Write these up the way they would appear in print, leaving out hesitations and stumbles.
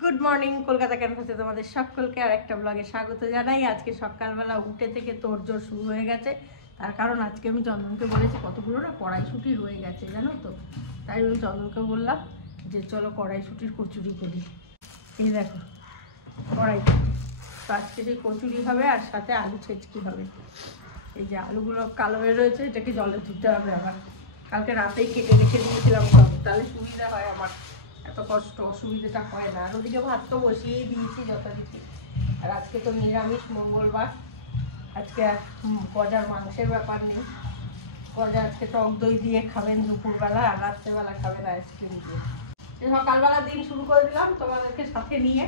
Good morning Kolkata ক্যানভাসে তোমাদের সকলকে আর একটা ব্লগে স্বাগত জানাই। আজকে সকালবেলা উঠে থেকে তোড়জোড় শুরু হয়ে গেছে। তার কারণ আজকে আমি চন্দনকে বলেছি কতগুলো না কড়াইশুঁটি রয়ে গেছে জানো তো, তাই আমি চন্দনকে বললাম যে চলো কড়াইশুঁটির কচুরি করি। এই দেখো কড়াইশুঁটি, তো আজকে সেই কচুরি হবে আর সাথে আলু ছেঁচকি হবে। এই যে আলুগুলো কালো হয়ে রয়েছে, এটাকে জলে ধুতে হবে। আবার কালকে রাতেই কেটে রেখে দিয়েছিলাম সব, তাহলে সুবিধা হয়, আমার এত কষ্ট অসুবিধাটা হয় না। আর ওদিকে ভাত তো বসিয়েই দিয়েছি যথারীতি। আর আজকে তো নিরামিষ মঙ্গলবার, আজকে আর গজার মাংসের ব্যাপার নেই। গজা আজকে টক দই দিয়ে খাবেন দুপুরবেলা, আর রাত্রেবেলা খাবেন আইসক্রিম দিয়ে। সকালবেলা দিন শুরু করে দিলাম তোমাদেরকে সাথে নিয়ে।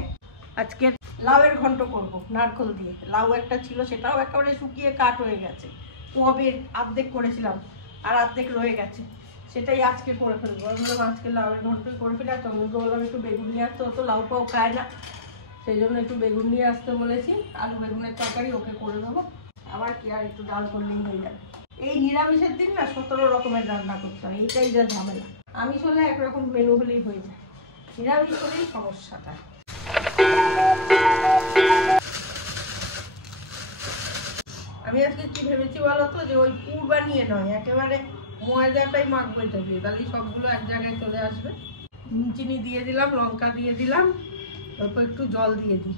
আজকে লাউয়ের ঘন্ট করব নারকোল দিয়ে। লাউ একটা ছিল, সেটাও একেবারে শুকিয়ে কাঠ হয়ে গেছে। কবে অর্ধেক করেছিলাম আর অর্ধেক রয়ে গেছে, সেটাই আজকে করে ফেলবো। আমি বললাম আজকে লাউয়ের ঘন্টই করে ফেলি। আর চন্দনকে বললাম একটু বেগুন নিয়ে আসতে, ও তো লাউ পাও খায় না, সেই জন্য একটু বেগুন নিয়ে আসতে বলেছি। আলু বেগুনের তরকারি ওকে করে দেবো। আবার কি আর একটু ডাল করলেই হয়ে যাবে। এই নিরামিষের দিন না 17 রকমের রান্না করতে হয়, এইটাই যা ঝামেলা। আমিষ হলে একরকম মেনু হলেই হয়ে যায়, নিরামিষ হলেই সমস্যাটা। আমি আজকে কি ভেবেছি বলো তো, যে ওই পুর বানিয়ে নয়, একেবারে ময়দাটাই মাখবো এটা দিয়ে, তাহলে সবগুলো এক জায়গায় চলে আসবে। চিনি দিয়ে দিলাম, লঙ্কা দিয়ে দিলাম, অল্প একটু জল দিয়ে দিই।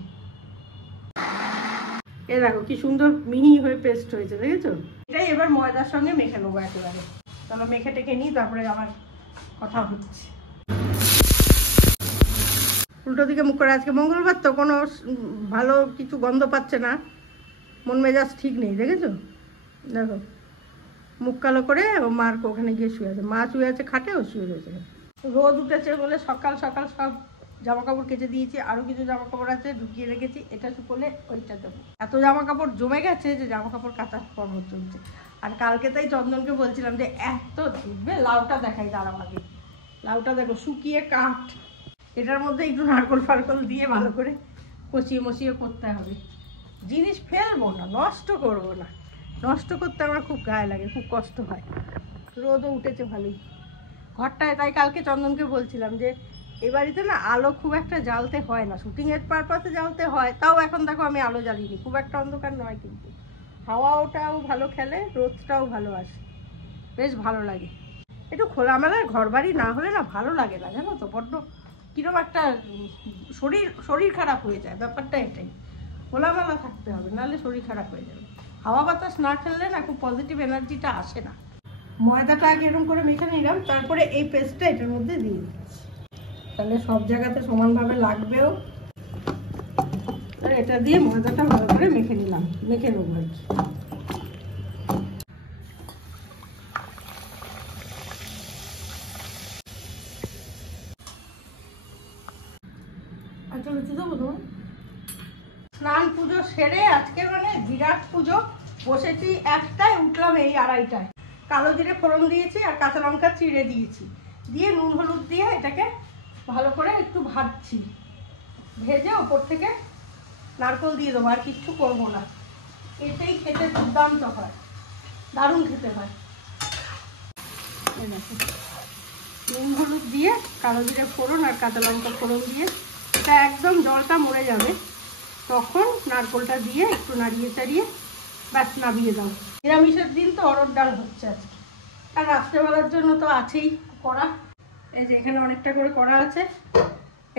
এ দেখো কি সুন্দর মিহি হয়ে পেস্ট হয়েছে, দেখেছো? এটাই এবার ময়দার সঙ্গে মেখে নেবো একেবারে। চলো মেখে টেকে নিই, তারপরে আমার কথা হচ্ছে। উল্টো দিকে মুখ করে, আজকে মঙ্গলবার তো কোনো ভালো কিছু গন্ধ পাচ্ছে না, মন মেজাজ ঠিক নেই, দেখেছো? দেখো মুখ কালো করে ও মার ওখানে গিয়ে শুয়ে আছে। মা শুয়ে আছে খাটে, ও শুয়ে রয়েছে। রোদ উঠেছে বলে সকাল সকাল সব জামা কাপড় কেচে দিয়েছি। আরও কিছু জামা কাপড় আছে ঢুকিয়ে রেখেছি, এটা শুকোলে ওইটা দেবো। এত জামা কাপড় জমে গেছে যে জামা কাপড় কাচার পর্ব চলছে। আর কালকে তাই চন্দনকে বলছিলাম যে এত দেখবে লাউটা দেখাই, দাঁড়াও আগে। লাউটা দেখো শুকিয়ে কাঠ, এটার মধ্যে একটু নারকোল ফারকোল দিয়ে ভালো করে কষিয়ে মশিয়ে করতে হবে। জিনিস ফেলবো না, নষ্ট করবো না, নষ্ট করতে আমার খুব গায়ে লাগে, খুব কষ্ট হয়। রোদও উঠেছে ভালোই ঘরটায়, তাই কালকে চন্দনকে বলছিলাম যে এ বাড়িতে না আলো খুব একটা জ্বালতে হয় না, শুটিংয়ের পারপাসে জ্বালতে হয়। তাও এখন দেখো আমি আলো জ্বালিনি, খুব একটা অন্ধকার নয়, কিন্তু হাওয়াটাও ভালো খেলে, রোদটাও ভালো আসে, বেশ ভালো লাগে। একটু খোলামেলার ঘর বাড়ি না হলে না ভালো লাগে না, জানো তো? বড্ড কীরকম একটা শরীর খারাপ হয়ে যায়, ব্যাপারটা এটাই। খোলামেলা থাকতে হবে, নাহলে শরীর খারাপ হয়ে যাবে। হাওয়া বাতাস না খেললে না খুব পজিটিভ এনার্জিটা আসে না। ময়দাটা আগে এরকম করে মেখে নিলাম, তারপরে এই পেস্টটা এটার মধ্যে দিয়ে দিই, তাহলে সব জায়গাতে সমানভাবে লাগবেও। আর এটা দিয়ে ময়দাটা ভালো করে মেখে নিলাম, মেখে নেবো আর কি। আচ্ছা লুচি দেবো তোমার? স্নান পুজো সেরে আজকে মানে বিরাট পুজো, বসেছি 1টায়, উঠলাম এই 2:30টায়। কালো জিরে ফোড়ন দিয়েছি আর কাঁচা লঙ্কা চিড়ে দিয়েছি, দিয়ে নুন হলুদ দিয়ে এটাকে ভালো করে একটু ভাজছি। ভেজে ওপর থেকে নারকোল দিয়ে দেবো, আর কিচ্ছু করবো না। এটাই খেতে দুর্দান্ত হয়, দারুণ খেতে হয়। নুন হলুদ দিয়ে কালো জিরে ফোড়ন আর কাঁচা লঙ্কা ফোড়ন দিয়ে এটা একদম জলটা মরে যাবে, তখন নারকোলটা দিয়ে একটু নাড়িয়ে চাড়িয়ে ব্যাস নামিয়ে দাও। নিরামিষের দিন তো অরড় ডাল হচ্ছে আজকে, আর রাত্রেবেলার জন্য তো আছেই কড়া। এই যে এখানে অনেকটা করে কড়া আছে,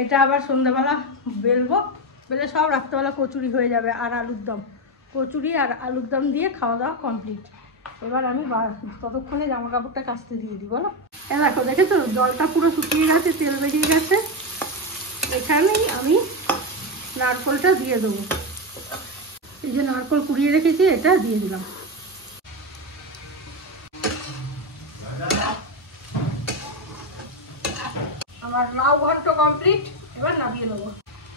এটা আবার সন্ধ্যাবেলা বেলবো, বেলে সব রাত্রেবেলা কচুরি হয়ে যাবে। আর আলুর দম, কচুরি আর আলুর দম দিয়ে খাওয়া দাওয়া কমপ্লিট। এবার আমি ততক্ষণে জামা কাপড়টা কাচতে দিয়ে দিই। বলো দেখো, দেখেছো জলটা পুরো শুকিয়ে গেছে, তেল বেরিয়ে গেছে। এখানেই আমি নারকোলটা দিয়ে দেবো। এই যে নারকোল কুড়িয়ে রেখেছি, এটা দিয়ে দিলাম। আমার লাউ ঘন্ট কমপ্লিট, এবার নামিয়ে নেবো।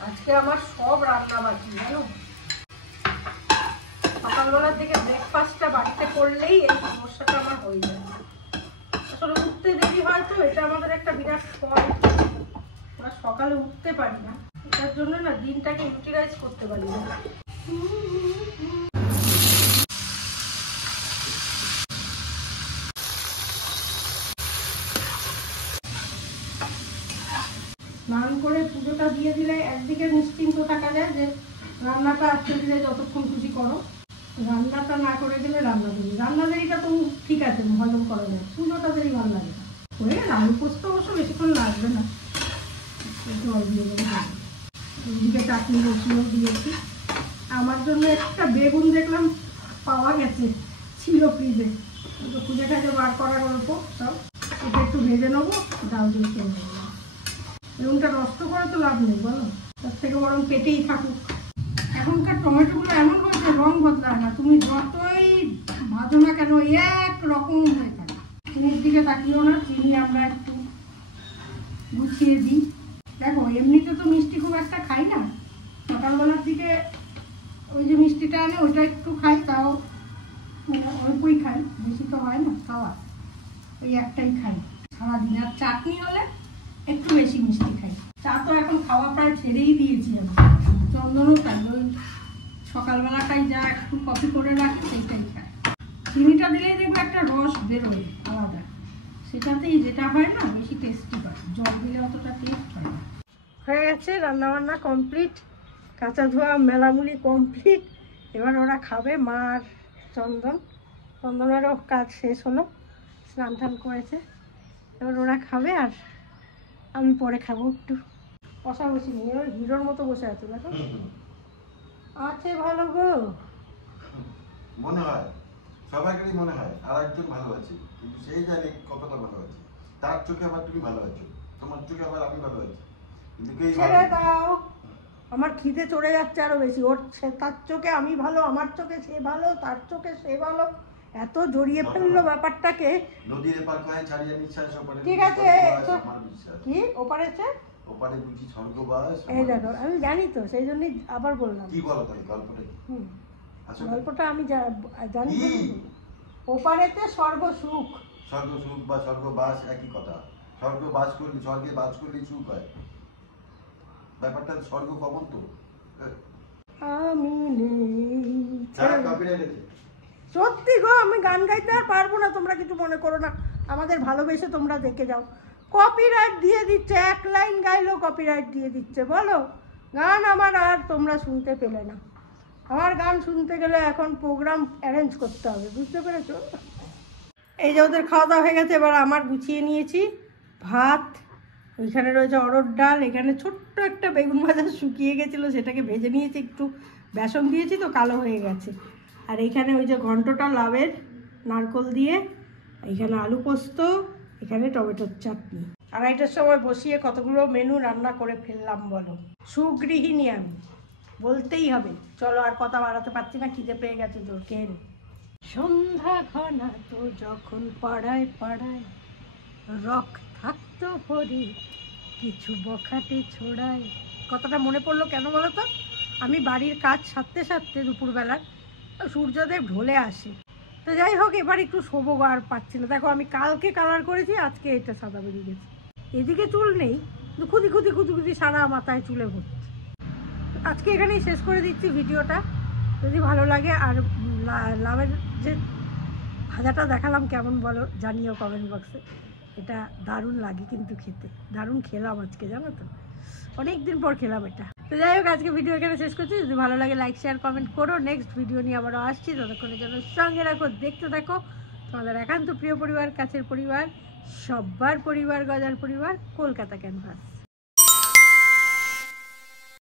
আজকে আমার সব রান্না বাকি, জানো? সকালবেলার দিকে ব্রেকফাস্টটা বাড়িতে করলেই এই সমস্যাটা আমার হয়ে যায়। আসলে উঠতে দেরি হয় তো, এটা আমাদের একটা বিরাট ফল। আমরা সকালে উঠতে পারি না, এটার জন্য না দিনটাকে ইউটিলাইজ করতে পারি না। স্নান করে পুজোটা দিয়ে দিলে একদিকে নিশ্চিন্ত থাকা যায় যে রান্নাটা আজকে দিলে যতক্ষণ খুশি করো, রান্নাটা না করে গেলে রান্না দেরি, রান্না দেরিটা তো ঠিক আছে হজম করা যায়, পুজোটা দেরি ভালো লাগে না। হয়ে গেলে আলু পোস্ত অবশ্য বেশিক্ষণ লাগবে না, জল দিয়ে দেবো। ওইদিকে চাটনি বসিয়েও দিয়েছি। আমার জন্য একটা বেগুন দেখলাম পাওয়া গেছে, ছিল ফ্রিজে, তো খুঁজে খাজে বার করার গল্প সব। এটা একটু ভেজে নেবো, ডাল দিয়ে খেয়ে নেবো। বেগুনটা নষ্ট করে তো লাভ নেই বলো, তার থেকে বরং পেটেই থাকুক। এখনকার টমেটোগুলো এমন হচ্ছে রং বদলায় না, তুমি যতই ভাজো না কেন এক রকম হয়ে থাকে। চিনির দিকে তাকিয়েও না, চিনি আমরা একটু গুছিয়ে দিই। দেখো এমনিতে তো মিষ্টি খুব একটা খাই না, সকালবেলার দিকে ওই যে মিষ্টিটা আনে ওইটা একটু খাই, তাও মানে অল্পই খাই, বেশি তো হয় না খাওয়া, ওই একটাই খাই সারাদিন। আর চাটনি হলে একটু বেশি মিষ্টি খাই। চা তো এখন খাওয়া প্রায় ছেড়েই দিয়েছি আমি, চন্দনও খাই, ওই সকালবেলাটাই যা একটু কফি করে রাখি সেইটাই খাই। চিনিটা দিলেই দেখবো একটা রস বেরোয় আলাদা, সেটাতেই যেটা হয় না বেশি টেস্টি হয়, জল দিলে অতটা টেস্ট হয় না। হয়ে গেছে রান্নাবান্না কমপ্লিট, কাঁচা ধোয়া মেলামুলি কমপ্লিট। এবার ওরা খাবে, মা আর চন্দনেরও কাজ শেষ হলো, স্নান টান করেছে, এবার ওরা খাবে আর আমি পরে খাবো। একটু বসি নিয়ে ওই হিরোর মতো বসে আছে দেখো। আছে ভালো গো, মনে হয় সবাইকেই মনে হয় আর একজন ভালো আছে, কিন্তু সেই জানে কতটা ভালো আছে। তার চোখে আবার তুমি ভালো আছো, তোমার চোখে আবার আমি ভালো আছি, কিন্তু ছেড়ে দাও। আমার খিদে চড়ে যাচ্ছে আরো বেশি, ওর তার চোখে আমি ভালো, আমার চোখে সে ভালো, তার চোখে সে ভালো, এত জড়িয়ে ফেললো ব্যাপারটাকে। নদীর এপার কয় ছাড়িয়ে নিঃশ্বাস ওপারে, ঠিক আছে কি ওপারেছে ওপারে বুঝি স্বর্গবাস। এই দেখো আমি জানি তো, সেই জন্যই আবার বললাম। কি বলো তাহলে গল্পটা কি? গল্পটা আমি জানি, ওপারেতে স্বর্গ সুখ। স্বর্গ সুখ বা স্বর্গবাস একই কথা, স্বর্গ বাস করলে, স্বর্গে বাস করলে সুখ হয়, ব্যাপারটা স্বর্গ কমন তো। আমি কপিরাইট আছে সত্যি গো, আমি গান গাইতে আর পারবো না, তোমরা কিছু মনে করো না, আমাদের ভালোবেসে তোমরা দেখে যাও। কপিরাইট দিয়ে দিচ্ছে, এক লাইন গাইলেও কপিরাইট দিয়ে দিচ্ছে। বলো গান আমার আর তোমরা শুনতে পেলে না, আমার গান শুনতে গেলে এখন প্রোগ্রাম অ্যারেঞ্জ করতে হবে, বুঝতে পেরেছো? এই যে ওদের খাওয়া দাওয়া হয়ে গেছে, এবার আমার গুছিয়ে নিয়েছি ভাত, ওইখানে রয়েছে অরড় ডাল, এখানে ছোট্ট একটা বেগুন ভাজা শুকিয়ে গেছিলো, সেটাকে ভেজে নিয়েছি, একটু বেসন দিয়েছি তো কালো হয়ে গেছে। আর এইখানে ওই যে ঘন্টটা লাউয়ের নারকোল দিয়ে, এইখানে আলু পোস্ত, এখানে টমেটোর চাটনি। আড়াইটার সময় বসিয়ে কতগুলো মেনু রান্না করে ফেললাম বলো, সুগৃহিণী আমি, বলতেই হবে। চলো আর কথা বাড়াতে পারছি না, খিদে পেয়ে গেছে তোর কেন। সন্ধ্যা ঘনা তো যখন পাড়ায় পাড়ায় রক থাকতো ভরে কিছু বখাটে ছোড়ায়। কথাটা মনে পড়লো কেন বলো তো, আমি বাড়ির কাজ সারতে সারতে দুপুরবেলা সূর্যদেব ঢলে আসে, তো যাই হোক এবার একটু শোবো, আর পাচ্ছি না। দেখো আমি কালকে কালার করেছি, আজকে এটা সাদা বেরিয়ে গেছে। এদিকে চুল নেই, কিন্তু খুদি খুদি খুদি খুদি সারা মাথায় চুলে ভর্তি। আজকে এখানেই শেষ করে দিচ্ছি ভিডিওটা, যদি ভালো লাগে। আর লাভের যে ভাজাটা দেখালাম কেমন বলো জানিও কমেন্ট বক্সে, এটা দারুণ লাগে কিন্তু খেতে, দারুণ খেলাম আজকে, জানো তো, অনেক দিন পর খেলাম এটা। তো যাই হোক আজকে ভিডিও এখানে শেষ করছি, যদি ভালো লাগে লাইক শেয়ার কমেন্ট করো। নেক্সট ভিডিও নিয়ে আবারও আসছি, ততক্ষণের জন্য সঙ্গে রাখো, দেখতে থাকো তোমাদের একান্ত প্রিয় পরিবার, কাছের পরিবার, সব্বার পরিবার, গজার পরিবার, কলকাতা ক্যানভাস।